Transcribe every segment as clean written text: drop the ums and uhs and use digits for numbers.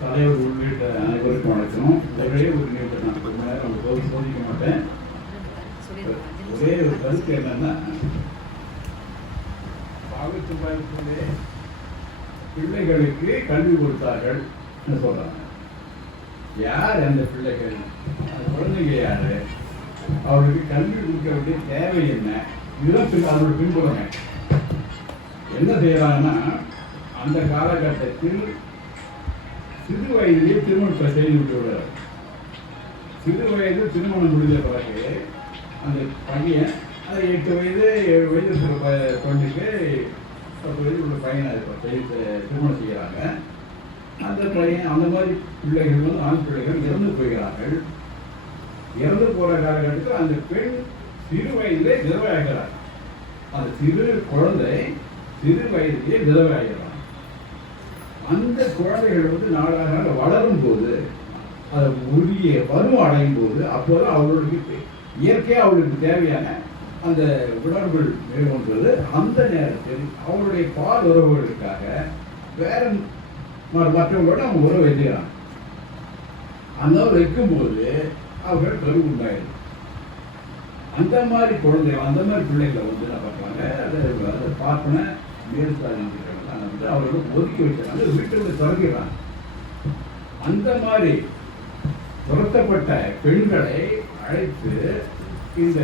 தலைவர் உள்ளிட்ட அனைவருக்கும் வணக்கம். ஒரே ஒரு நிமிடம் நான் கொஞ்ச நேரம் சோதிக்க மாட்டேன். ஒரே ஒரு கருத்து என்னன்னா, பாகத்துபாய்க்குள்ளே பிள்ளைகளுக்கு கல்வி கொடுத்தார்கள் சொல்றாங்க. யார் அந்த பிள்ளைகள்? அந்த குழந்தைங்க யாரு? அவருக்கு கல்வி கொடுக்க வேண்டிய தேவை என்ன? இதுதான் அவரோட பின்புறங்க. என்ன செய்யறாங்கன்னா, அந்த காலகட்டத்தில் சிறு வயதிலே திருமணத்தை செய்து விட்டு விடுறார். சிறு வயது திருமணம் முடிஞ்ச பிறகு அந்த பையன் அந்த 8 வயது 7 வயது இருக்கிற பொண்ணுக்கு 10 வயது உள்ள பையனை திருமணம் செய்கிறாங்க. அந்த பையன் அந்த மாதிரி பிள்ளைகள் வந்து ஆண் பிள்ளைகள் இறந்து போகிறார்கள். இறந்து போகிற காலகட்டத்தில் அந்த பெண் சிறு வயதிலே விதவையாகிறார். அந்த சிறு குழந்தை சிறு வயதிலே விதவையாகிறார். அந்த குழந்தைகள் வந்து நாளாக வளரும் போது அதை உரிய பருவம் அடையும் போது அப்போதான் அவர்களுக்கு இயற்கையாக அவர்களுக்கு தேவையான அந்த உணர்வுகள் வேணுன்றது. அந்த நேரத்தில் அவருடைய பால் உறவுகளுக்காக வேற மற்றவங்களோட அவங்க உறவு வைக்கிறாங்க. அந்த வைக்கும்போது அவர்கள் கரு உண்டாயிடும். அந்த மாதிரி குழந்தைகள் அந்த மாதிரி பிள்ளைகளை வந்து என்ன பண்ணுறாங்க, அதை பார்ப்பன மேல்சாதி வந்து அவர்கள் ஒதுக்கி வைக்கிறாங்க, வீட்டுக்கு தொடங்கிறாங்க. அந்த மாதிரி துரத்தப்பட்ட பெண்களை அழைத்து இந்த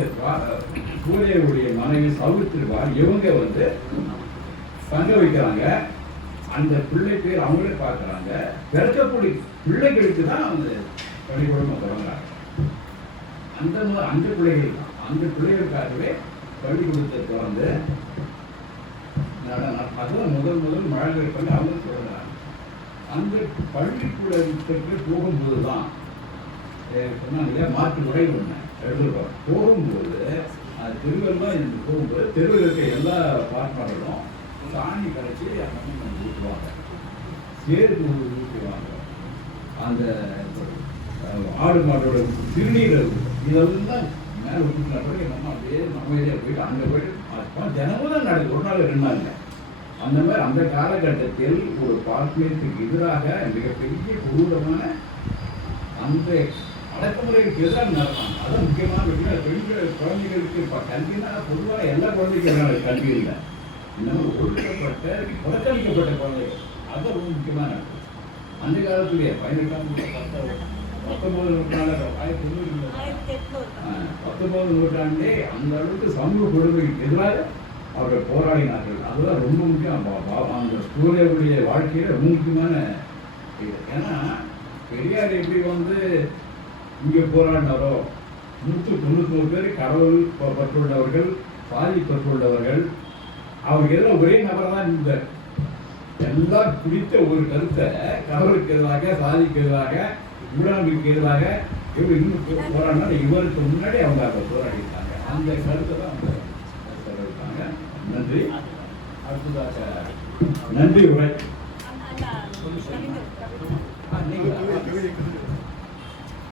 சூரியனுடைய மனைவி சவுத்திருவார் இவங்க வந்து தங்க வைக்கிறாங்க. அந்த பிள்ளை பேர் அவங்களே பார்க்குறாங்க. பிறக்கக்கூடிய பிள்ளைகளுக்கு தான் அந்த பள்ளிக்கூடம் தொடங்குறாங்க. அந்த பிள்ளைகள் தான் அந்த பிள்ளைகளுக்காகவே பள்ளிக்கூடத்தை திறந்து அதுதான் முதல் மழை பண்ணி அவங்க சொல்கிறாங்க. அந்த பள்ளிக்கூடத்துக்கு போகும்போது தான் சொன்னாங்க மாற்று உரை ஒன்று எழுதுறோம். போகும்போது அது தெருவெல்லாம் இருந்து போகும்போது தெருவில் இருக்க எல்லா பார்ட்னர்களும் சாணி கரைச்சி அந்த ஊற்றுவாங்க, சேர்த்து ஊற்றுவாங்க. அந்த ஆடு மாட்டோட சிறுநீர் இதெல்லாம் மேலே ஊற்றின பிறகு நம்ம அப்படியே நம்ம போயிட்டு அங்கே போயிட்டு தினமும் தான் நடக்குது, ஒரு நாள் 2 நாள் இல்லை. அந்த மாதிரி அந்த காலகட்டத்தில் ஒரு பார்ப்பனியத்துக்கு எதிராக மிகப்பெரிய கொடூரமான அந்த அடக்குமுறைக்கு எதிராக நடத்தாங்க. அதான் முக்கியமான பெண்கள் குழந்தைகளுக்கு இப்போ கல்வினா பொதுவாக எல்லா குழந்தைகளும் கல்வி இல்லை. இன்னமும் ஒடுக்கப்பட்ட புறக்கணிக்கப்பட்ட குழந்தைகள் அதுதான் ரொம்ப முக்கியமான நடக்குது. அந்த காலத்துலேயே 19 நூற்றாண்டு 19 நூற்றாண்டே அந்த அளவுக்கு சமூக கொடுமைக்கு எதிராக அவர்கள் போராடினார்கள். அதுதான் ரொம்ப முக்கியம். அந்த சூரியனுடைய வாழ்க்கையில் ரொம்ப முக்கியமான இது. ஏன்னா பெரியார் எப்படி வந்து இங்கே போராடினாரோ 191 பேர் கடவுள் பற்றுள்ளவர்கள், சாதி பற்றுள்ளவர்கள், அவருக்கு எதிராக ஒரே நபர் தான் இருந்தார். எல்லாம் பிடித்த ஒரு கருத்தை கடவுளுக்கு எதிராக, சாதிக்கு எதிராக, ஊழலுக்கு எதிராக இவர் இன்னும் போராடினா இவருக்கு முன்னாடி அவங்க அதை போராடிட்டாங்க. அந்த கருத்தை தான் அவங்க சொல்லியிருக்காங்க. நன்றி. அடுத்ததாக நன்றி உரை.